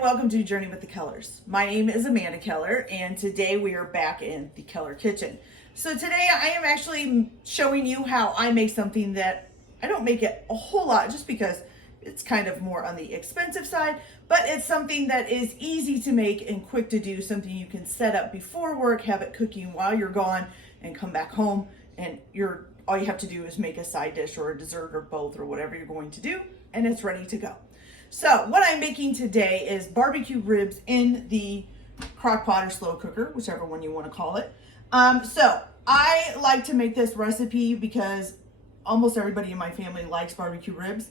and welcome to Journey with the Kellers. My name is Amanda Keller, and today we are back in the Keller kitchen. So today I am actually showing you how I make something that I don't make it a whole lot just because it's kind of more on the expensive side, but it's something that is easy to make and quick to do, something you can set up before work, have it cooking while you're gone, and come back home, and all you have to do is make a side dish or a dessert or both or whatever you're going to do, and it's ready to go. So what I'm making today is barbecue ribs in the Crockpot or slow cooker, whichever one you want to call it. So I like to make this recipe because almost everybody in my family likes barbecue ribs,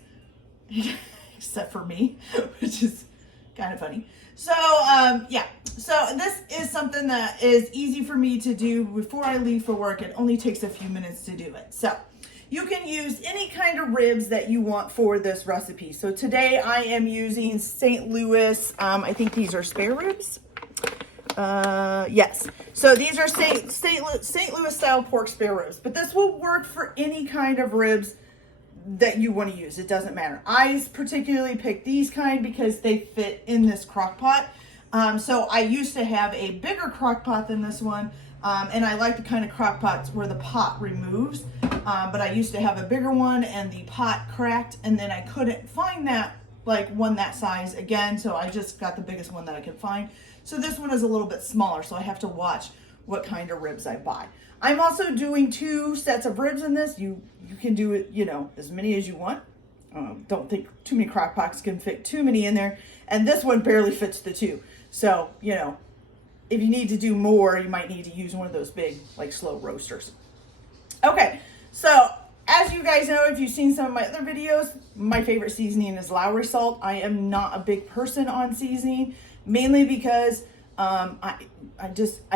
except for me, which is kind of funny. So yeah, so this is something that is easy for me to do before I leave for work. It only takes a few minutes to do it. So you can use any kind of ribs that you want for this recipe. So today I am using St. Louis, I think these are spare ribs. Yes. So these are St. Louis style pork spare ribs, but this will work for any kind of ribs that you want to use. It doesn't matter. I particularly picked these kind because they fit in this crock pot. So I used to have a bigger crock pot than this one. And I like the kind of crock pots where the pot removes, but I used to have a bigger one and the pot cracked, and then I couldn't find that one that size again, so I just got the biggest one that I could find. So this one is a little bit smaller, so I have to watch what kind of ribs I buy. I'm also doing 2 sets of ribs in this. You can do it, as many as you want. Don't think too many crock pots can fit too many in there, and this one barely fits the 2. So, if you need to do more, you might need to use one of those big, slow roasters. Okay, so as you guys know, if you've seen some of my other videos, my favorite seasoning is Lowry salt. I am not a big person on seasoning, mainly because I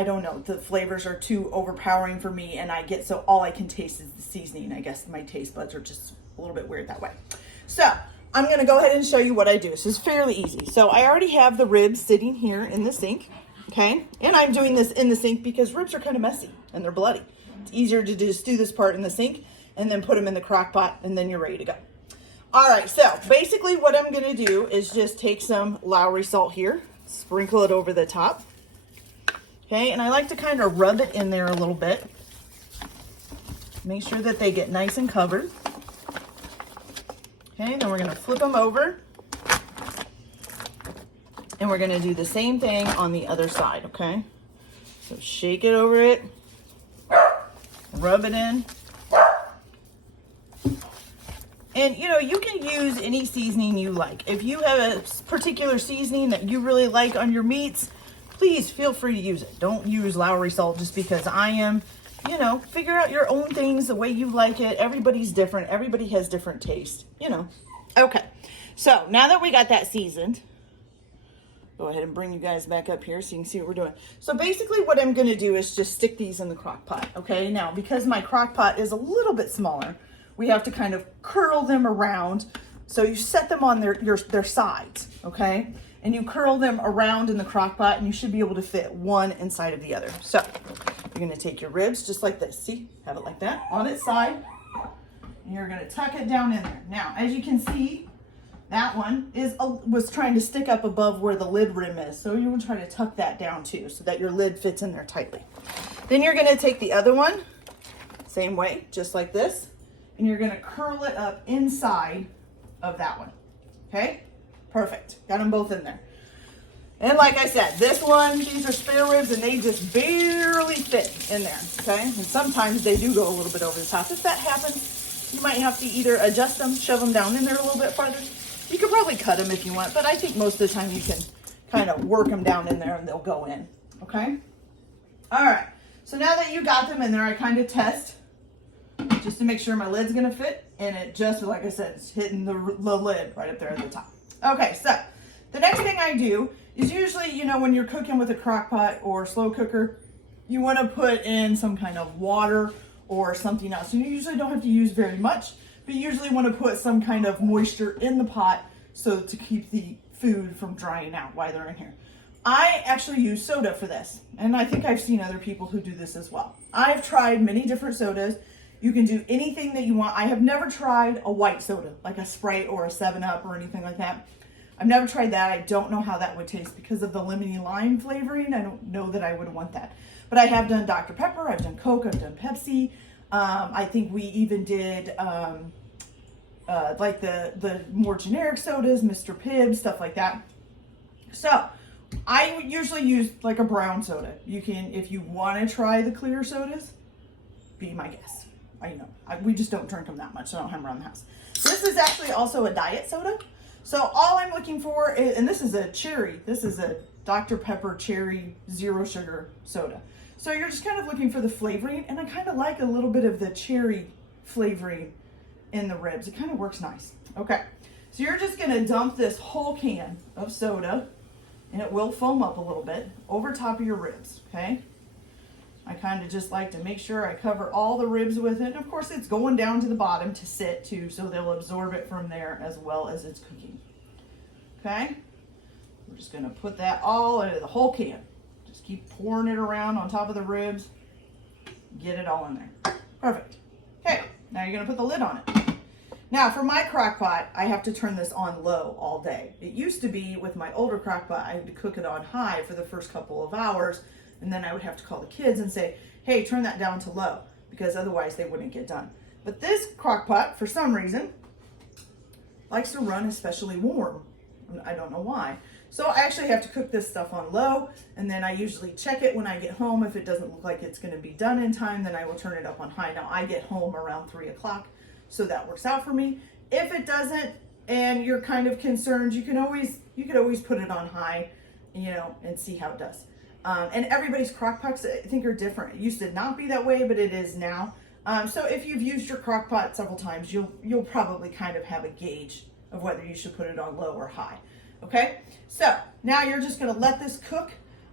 don't know, the flavors are too overpowering for me, and all I can taste is the seasoning. I guess my taste buds are just a little bit weird that way. So I'm gonna go ahead and show you what I do. This is fairly easy. So I already have the ribs sitting here in the sink. Okay, and I'm doing this in the sink because ribs are kind of messy and they're bloody. It's easier to just do this part in the sink and then put them in the crock pot, and then you're ready to go. All right, so basically what I'm gonna do is just take some Lowry salt here, sprinkle it over the top. Okay, and I like to kind of rub it in there a little bit. Make sure that they get nice and covered. Okay, then we're gonna flip them over. And we're gonna do the same thing on the other side, okay? So shake it over it, rub it in. And you can use any seasoning you like. If you have a particular seasoning that you really like on your meats, please feel free to use it. Don't use Lowry salt just because I am. Figure out your own things the way you like it. Everybody's different. Everybody has different taste, Okay, so now that we got that seasoned, go ahead and bring you guys back up here so you can see what we're doing. So basically what I'm going to do is just stick these in the crock pot, okay? Now, because my crock pot is a little bit smaller, we have to kind of curl them around. So you set them on their sides, okay? And you curl them around in the crock pot, and you should be able to fit one inside of the other. So you're going to take your ribs just like this. See? Have it like that on its side. And you're going to tuck it down in there. Now, as you can see, that one was trying to stick up above where the lid rim is. So you want to try to tuck that down too so that your lid fits in there tightly. Then you're going to take the other one, same way, just like this, and you're going to curl it up inside of that one. Okay? Perfect. Got them both in there. And like I said, these are spare ribs and they just barely fit in there. Okay? And sometimes they do go a little bit over the top. If that happens, you might have to either adjust them, shove them down in there a little bit farther. You could probably cut them if you want, but I think most of the time you can kind of work them down in there and they'll go in, okay? All right, so now that you got them in there, I kind of test just to make sure my lid's gonna fit, and it just, like I said, it's hitting the lid right up there at the top. Okay, so the next thing I do is usually, when you're cooking with a crock pot or slow cooker, you wanna put in some kind of water or something else. You usually don't have to use very much, but you usually want to put some kind of moisture in the pot so to keep the food from drying out while they're in here. I actually use soda for this, and I think I've seen other people who do this as well. I've tried many different sodas. You can do anything that you want. I have never tried a white soda, like a Sprite or a 7-Up or anything like that. I've never tried that. I don't know how that would taste because of the lemony lime flavoring. I don't know that I would want that. But I have done Dr. Pepper, I've done Coke, I've done Pepsi. I think we even did like the more generic sodas, Mr. Pibb, stuff like that. So I usually use like a brown soda. You can, if you want to try the clear sodas, be my guest. I know, we just don't drink them that much, so I don't have them around the house. This is actually also a diet soda. So all I'm looking for is, and this is a cherry, this is a Dr. Pepper cherry zero sugar soda. So you're just kind of looking for the flavoring, and I kind of like a little bit of the cherry flavoring in the ribs. It kind of works nice. Okay, so you're just gonna dump this whole can of soda, and it will foam up a little bit, over top of your ribs, okay? I kind of just like to make sure I cover all the ribs with it. And of course, it's going down to the bottom to sit too, so they'll absorb it from there as well as it's cooking. Okay? We're just gonna put that all into the whole can. Just keep pouring it around on top of the ribs. Get it all in there. Perfect. Okay, now you're gonna put the lid on it. Now for my crock pot, I have to turn this on low all day. It used to be with my older crock pot, I had to cook it on high for the first couple of hours, and then I would have to call the kids and say, hey, turn that down to low, because otherwise they wouldn't get done. But this crock pot, for some reason, likes to run especially warm. I don't know why. So I actually have to cook this stuff on low, and then I usually check it when I get home. If it doesn't look like it's gonna be done in time, then I will turn it up on high. Now I get home around 3 o'clock, so that works out for me. If it doesn't, and you're kind of concerned, you could always put it on high, you know, and see how it does. And everybody's crock pots, I think, are different. It used to not be that way, but it is now. So if you've used your crock pot several times, you'll probably kind of have a gauge of whether you should put it on low or high. Okay, so now you're just gonna let this cook.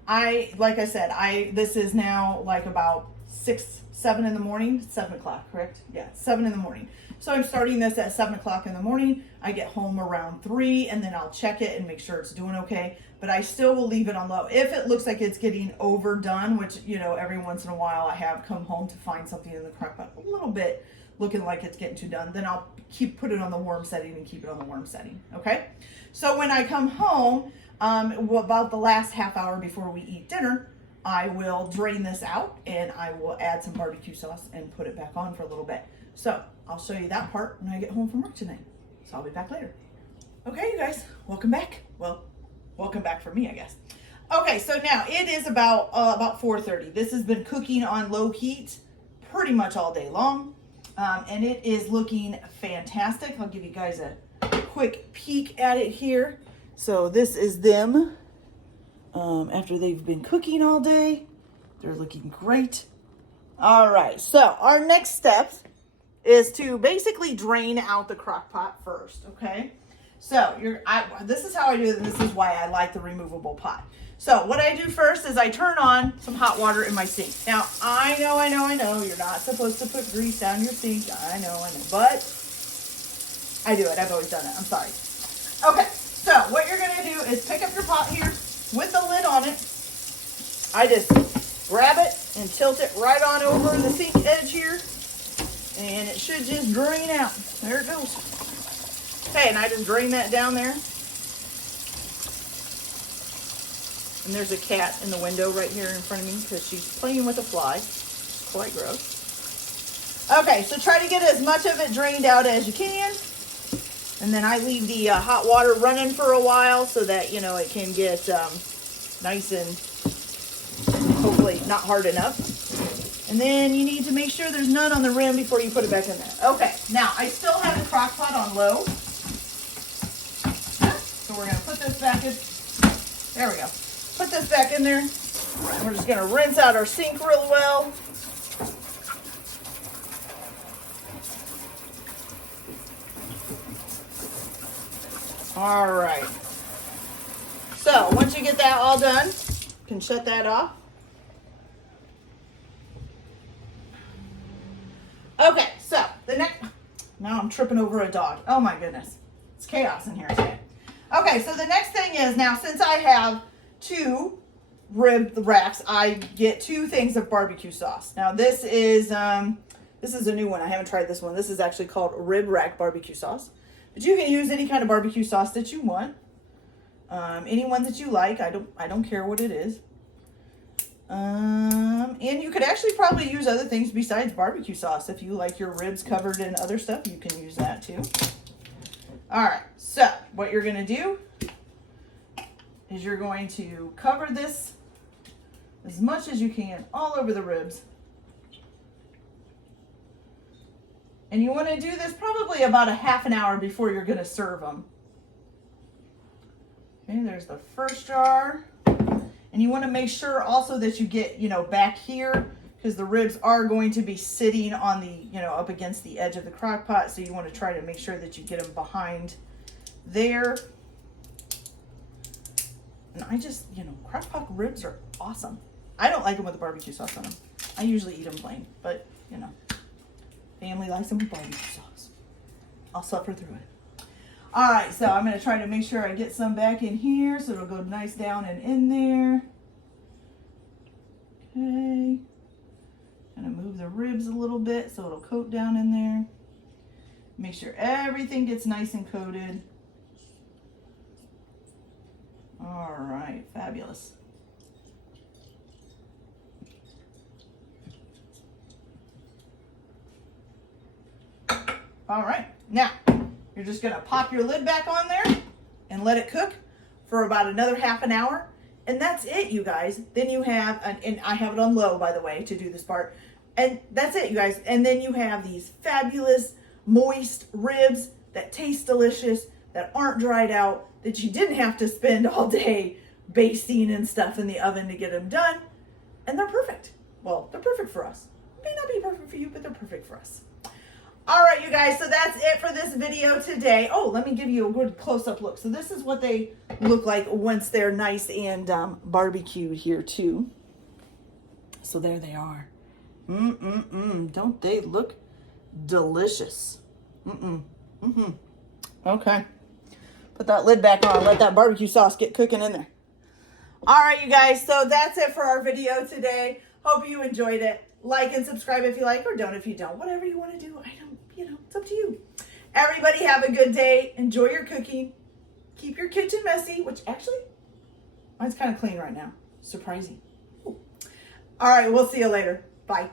Like I said, this is now like about 7 in the morning, 7 o'clock, correct? Yeah, 7 in the morning. So I'm starting this at 7 o'clock in the morning. I get home around 3, and then I'll check it and make sure it's doing okay. But I still will leave it on low. If it looks like it's getting overdone, which, you know, every once in a while I have come home to find something in the crock pot a little bit looking like it's getting too done, then I'll put it on the warm setting and keep it on the warm setting, okay? So when I come home, about the last half hour before we eat dinner, I will drain this out and I will add some barbecue sauce and put it back on for a little bit. So I'll show you that part when I get home from work tonight. So I'll be back later. Okay, you guys, welcome back. Well, welcome back for me, I guess. Okay, so now it is about 4:30. This has been cooking on low heat pretty much all day long. And it is looking fantastic. I'll give you guys a quick peek at it here. So this is them after they've been cooking all day. They're looking great. All right, so our next step is to basically drain out the crock pot first, okay? So this is how I do it, and this is why I like the removable pot. So what I do first is I turn on some hot water in my sink. Now, I know, you're not supposed to put grease down your sink. I know, but I do it. I've always done it. I'm sorry. Okay, so what you're gonna do is pick up your pot here with the lid on it. I just grab it and tilt it right on over the sink edge here, and it should just drain out. There it goes. Okay, and I just drain that down there. And there's a cat in the window right here in front of me because she's playing with a fly. Quite gross. Okay, so try to get as much of it drained out as you can. And then I leave the hot water running for a while so that, you know, it can get nice and hopefully not hard enough. And then you need to make sure there's none on the rim before you put it back in there. Okay, now I still have the crock pot on low. So we're going to put this back in. There we go. Put this back in there. And we're just going to rinse out our sink real well. All right. So once you get that all done, you can shut that off. Okay, so the next, now I'm tripping over a dog. Oh my goodness. It's chaos in here today. Okay, so the next thing is, now since I have 2 rib racks, I get 2 things of barbecue sauce. Now this is a new one. I haven't tried this one. This is actually called rib rack barbecue sauce. But you can use any kind of barbecue sauce that you want. Any one that you like. I don't care what it is. And you could actually probably use other things besides barbecue sauce. If you like your ribs covered in other stuff, you can use that too. All right, so what you're gonna do is you're going to cover this as much as you can all over the ribs. And you want to do this probably about a half an hour before you're going to serve them. Okay, there's the first jar. And you want to make sure also that you get, back here, because the ribs are going to be sitting on the, up against the edge of the crock pot. So you want to try to make sure that you get them behind there. And I just, crock pot ribs are awesome. I don't like them with the barbecue sauce on them. I usually eat them plain, but, family likes them with barbecue sauce. I'll suffer through it. All right, so I'm going to try to make sure I get some back in here so it'll go nice down and in there. Okay. Going to move the ribs a little bit so it'll coat down in there. Make sure everything gets nice and coated. All right, fabulous. All right, now you're just gonna pop your lid back on there and let it cook for about another half an hour. And that's it, you guys. Then you have, and I have it on low, by the way, to do this part. And that's it, you guys. And then you have these fabulous, moist ribs that taste delicious, that aren't dried out, that you didn't have to spend all day basting and stuff in the oven to get them done. And they're perfect. Well, they're perfect for us. May not be perfect for you, but they're perfect for us. All right, you guys, so that's it for this video today. Oh, let me give you a good close-up look. So this is what they look like once they're nice and barbecued here too. So there they are. Don't they look delicious? Okay. Put that lid back on. Let that barbecue sauce get cooking in there. All right, you guys, so that's it for our video today. Hope you enjoyed it. Like and subscribe if you like, or don't if you don't. Whatever you want to do. I don't, it's up to you. Everybody have a good day. Enjoy your cooking. Keep your kitchen messy, which actually, mine's kind of clean right now. Surprising. Ooh. All right, we'll see you later. Bye.